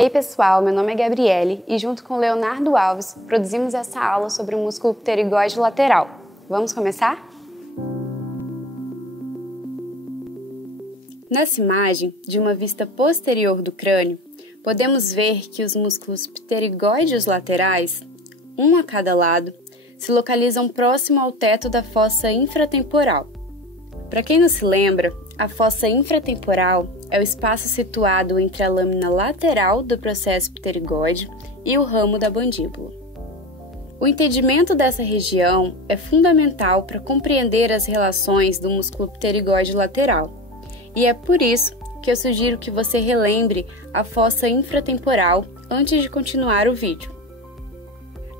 Ei pessoal, meu nome é Gabriele e junto com Leonardo Alves produzimos essa aula sobre o músculo pterigóide lateral. Vamos começar? Nessa imagem, de uma vista posterior do crânio, podemos ver que os músculos pterigóideos laterais, um a cada lado, se localizam próximo ao teto da fossa infratemporal. Para quem não se lembra, a fossa infratemporal é o espaço situado entre a lâmina lateral do processo pterigóide e o ramo da mandíbula. O entendimento dessa região é fundamental para compreender as relações do músculo pterigóide lateral, e é por isso que eu sugiro que você relembre a fossa infratemporal antes de continuar o vídeo.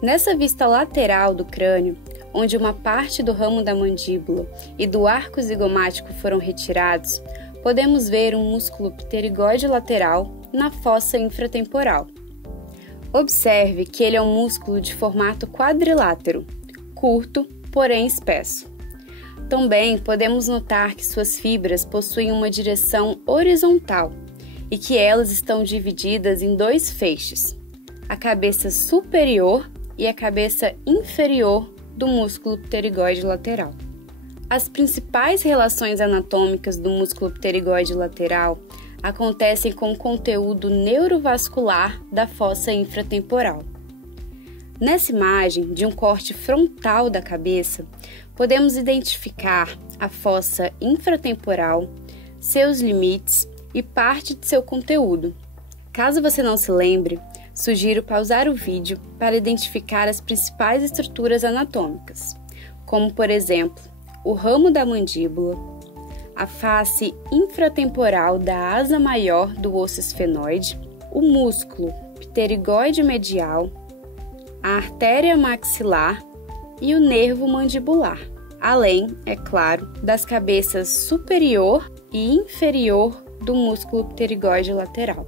Nessa vista lateral do crânio, onde uma parte do ramo da mandíbula e do arco zigomático foram retirados, podemos ver um músculo pterigóide lateral na fossa infratemporal. Observe que ele é um músculo de formato quadrilátero, curto, porém espesso. Também podemos notar que suas fibras possuem uma direção horizontal e que elas estão divididas em dois feixes, a cabeça superior e a cabeça inferior do músculo pterigóide lateral. As principais relações anatômicas do músculo pterigóide lateral acontecem com o conteúdo neurovascular da fossa infratemporal. Nessa imagem de um corte frontal da cabeça, podemos identificar a fossa infratemporal, seus limites e parte de seu conteúdo. Caso você não se lembre, sugiro pausar o vídeo para identificar as principais estruturas anatômicas, como por exemplo, o ramo da mandíbula, a face infratemporal da asa maior do osso esfenoide, o músculo pterigóide medial, a artéria maxilar e o nervo mandibular, além, é claro, das cabeças superior e inferior do músculo pterigóide lateral.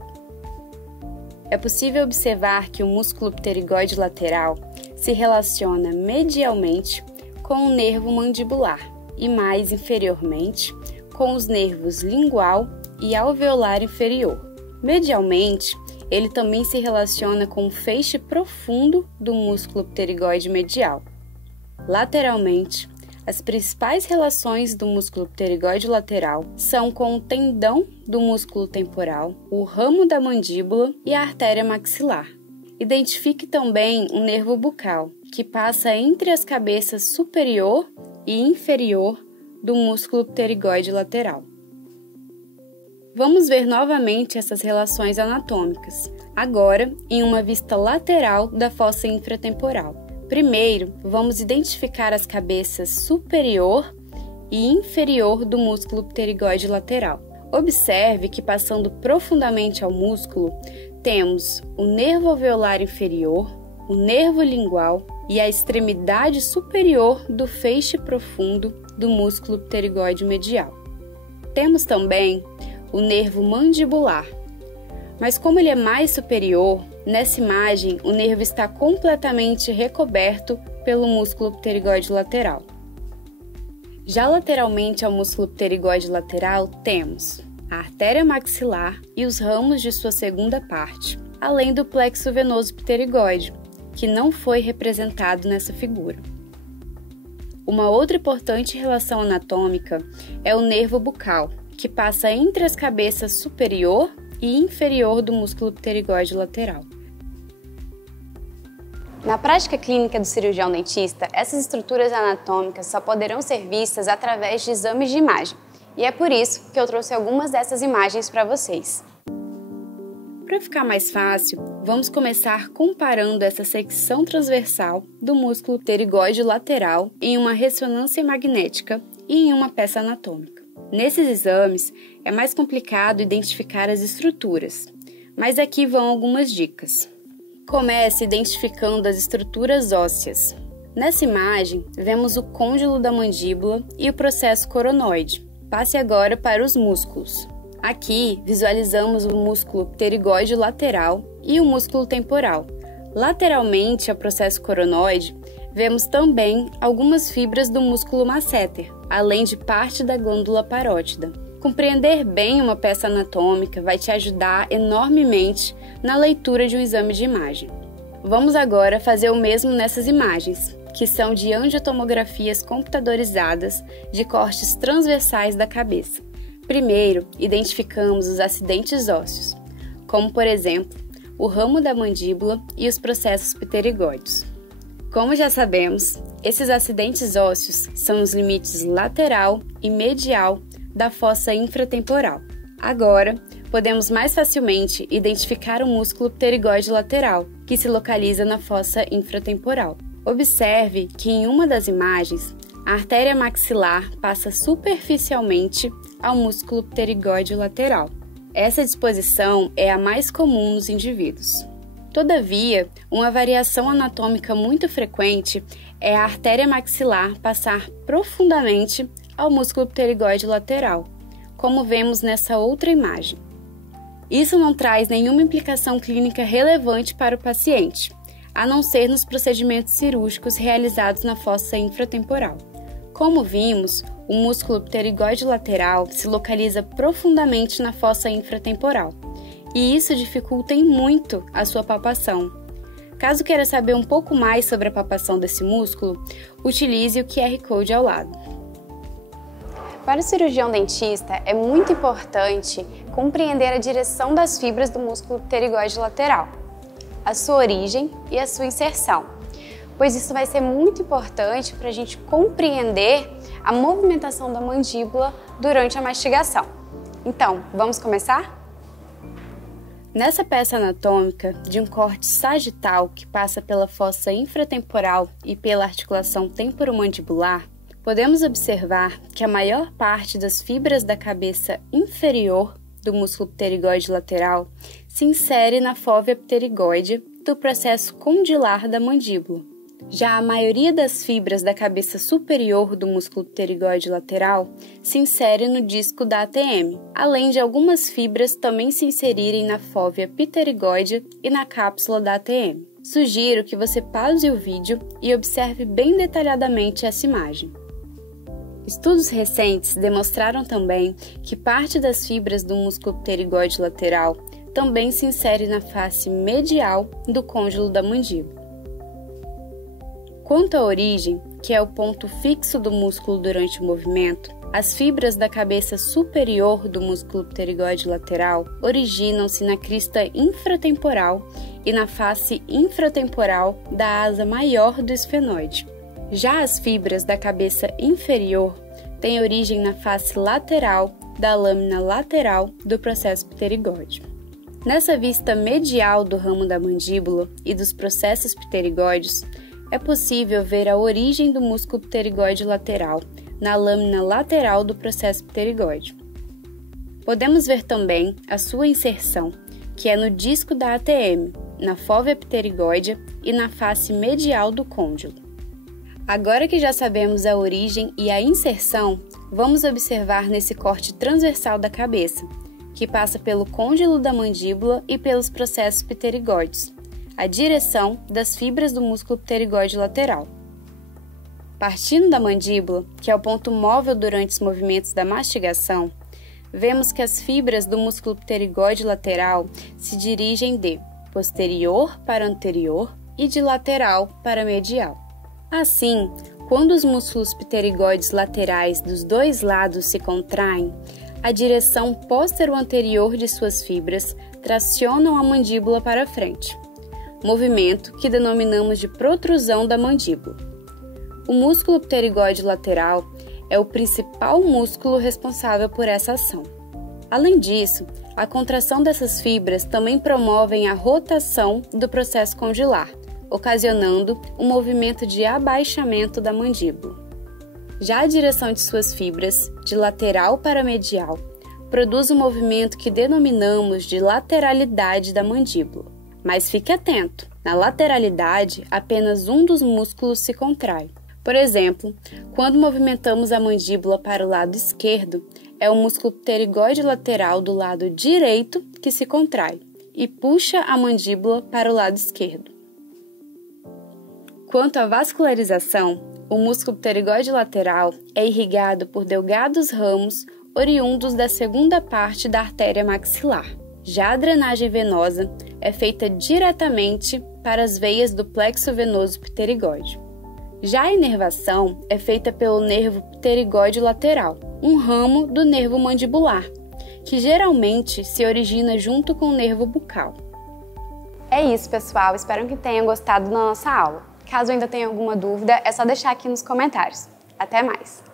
É possível observar que o músculo pterigóide lateral se relaciona medialmente com o nervo mandibular e mais inferiormente com os nervos lingual e alveolar inferior. Medialmente, ele também se relaciona com o feixe profundo do músculo pterigóide medial. Lateralmente, as principais relações do músculo pterigóide lateral são com o tendão do músculo temporal, o ramo da mandíbula e a artéria maxilar. Identifique também o nervo bucal, que passa entre as cabeças superior e inferior do músculo pterigóide lateral. Vamos ver novamente essas relações anatômicas, agora em uma vista lateral da fossa infratemporal. Primeiro, vamos identificar as cabeças superior e inferior do músculo pterigóide lateral. Observe que passando profundamente ao músculo, temos o nervo alveolar inferior, o nervo lingual e a extremidade superior do feixe profundo do músculo pterigóide medial. Temos também o nervo mandibular, mas como ele é mais superior, nessa imagem o nervo está completamente recoberto pelo músculo pterigóide lateral. Já lateralmente ao músculo pterigóide lateral temos a artéria maxilar e os ramos de sua segunda parte, além do plexo venoso pterigóide, que não foi representado nessa figura. Uma outra importante relação anatômica é o nervo bucal, que passa entre as cabeças superior e inferior do músculo pterigóide lateral. Na prática clínica do cirurgião dentista, essas estruturas anatômicas só poderão ser vistas através de exames de imagem, e é por isso que eu trouxe algumas dessas imagens para vocês. Para ficar mais fácil, vamos começar comparando essa secção transversal do músculo pterigóide lateral em uma ressonância magnética e em uma peça anatômica. Nesses exames, é mais complicado identificar as estruturas, mas aqui vão algumas dicas. Comece identificando as estruturas ósseas. Nessa imagem, vemos o côndilo da mandíbula e o processo coronoide. Passe agora para os músculos. Aqui, visualizamos o músculo pterigóide lateral e o músculo temporal. Lateralmente ao processo coronoide, vemos também algumas fibras do músculo masseter, além de parte da glândula parótida. Compreender bem uma peça anatômica vai te ajudar enormemente na leitura de um exame de imagem. Vamos agora fazer o mesmo nessas imagens, que são de angiotomografias computadorizadas de cortes transversais da cabeça. Primeiro, identificamos os acidentes ósseos, como por exemplo, o ramo da mandíbula e os processos pterigóideos. Como já sabemos, esses acidentes ósseos são os limites lateral e medial da fossa infratemporal. Agora, podemos mais facilmente identificar o músculo pterigóide lateral, que se localiza na fossa infratemporal. Observe que em uma das imagens, a artéria maxilar passa superficialmente ao músculo pterigóide lateral. Essa disposição é a mais comum nos indivíduos. Todavia, uma variação anatômica muito frequente é a artéria maxilar passar profundamente ao músculo pterigóide lateral, como vemos nessa outra imagem. Isso não traz nenhuma implicação clínica relevante para o paciente, a não ser nos procedimentos cirúrgicos realizados na fossa infratemporal. Como vimos, o músculo pterigóide lateral se localiza profundamente na fossa infratemporal, e isso dificulta em muito a sua palpação. Caso queira saber um pouco mais sobre a palpação desse músculo, utilize o QR Code ao lado. Para o cirurgião dentista, é muito importante compreender a direção das fibras do músculo pterigóide lateral, a sua origem e a sua inserção, pois isso vai ser muito importante para a gente compreender a movimentação da mandíbula durante a mastigação. Então, vamos começar? Nessa peça anatômica de um corte sagital que passa pela fossa infratemporal e pela articulação temporomandibular, podemos observar que a maior parte das fibras da cabeça inferior do músculo pterigóide lateral se insere na fóvea pterigóide do processo condilar da mandíbula. Já a maioria das fibras da cabeça superior do músculo pterigóide lateral se insere no disco da ATM, além de algumas fibras também se inserirem na fóvea pterigóide e na cápsula da ATM. Sugiro que você pause o vídeo e observe bem detalhadamente essa imagem. Estudos recentes demonstraram também que parte das fibras do músculo pterigóide lateral também se insere na face medial do côndilo da mandíbula. Quanto à origem, que é o ponto fixo do músculo durante o movimento, as fibras da cabeça superior do músculo pterigóide lateral originam-se na crista infratemporal e na face infratemporal da asa maior do esfenoide. Já as fibras da cabeça inferior têm origem na face lateral da lâmina lateral do processo pterigóide. Nessa vista medial do ramo da mandíbula e dos processos pterigóides, é possível ver a origem do músculo pterigóide lateral na lâmina lateral do processo pterigóide. Podemos ver também a sua inserção, que é no disco da ATM, na fóvea pterigóide e na face medial do côndilo. Agora que já sabemos a origem e a inserção, vamos observar nesse corte transversal da cabeça, que passa pelo côndilo da mandíbula e pelos processos pterigóides, a direção das fibras do músculo pterigóide lateral. Partindo da mandíbula, que é o ponto móvel durante os movimentos da mastigação, vemos que as fibras do músculo pterigóide lateral se dirigem de posterior para anterior e de lateral para medial. Assim, quando os músculos pterigóides laterais dos dois lados se contraem, a direção póstero-anterior de suas fibras tracionam a mandíbula para frente, movimento que denominamos de protrusão da mandíbula. O músculo pterigóide lateral é o principal músculo responsável por essa ação. Além disso, a contração dessas fibras também promovem a rotação do processo condilar, ocasionando um movimento de abaixamento da mandíbula. Já a direção de suas fibras, de lateral para medial, produz um movimento que denominamos de lateralidade da mandíbula. Mas fique atento, na lateralidade, apenas um dos músculos se contrai. Por exemplo, quando movimentamos a mandíbula para o lado esquerdo, é o músculo pterigóide lateral do lado direito que se contrai e puxa a mandíbula para o lado esquerdo. Quanto à vascularização, o músculo pterigóide lateral é irrigado por delgados ramos oriundos da segunda parte da artéria maxilar. Já a drenagem venosa é feita diretamente para as veias do plexo venoso pterigóide. Já a inervação é feita pelo nervo pterigóide lateral, um ramo do nervo mandibular, que geralmente se origina junto com o nervo bucal. É isso, pessoal. Espero que tenham gostado da nossa aula. Caso ainda tenha alguma dúvida, é só deixar aqui nos comentários. Até mais!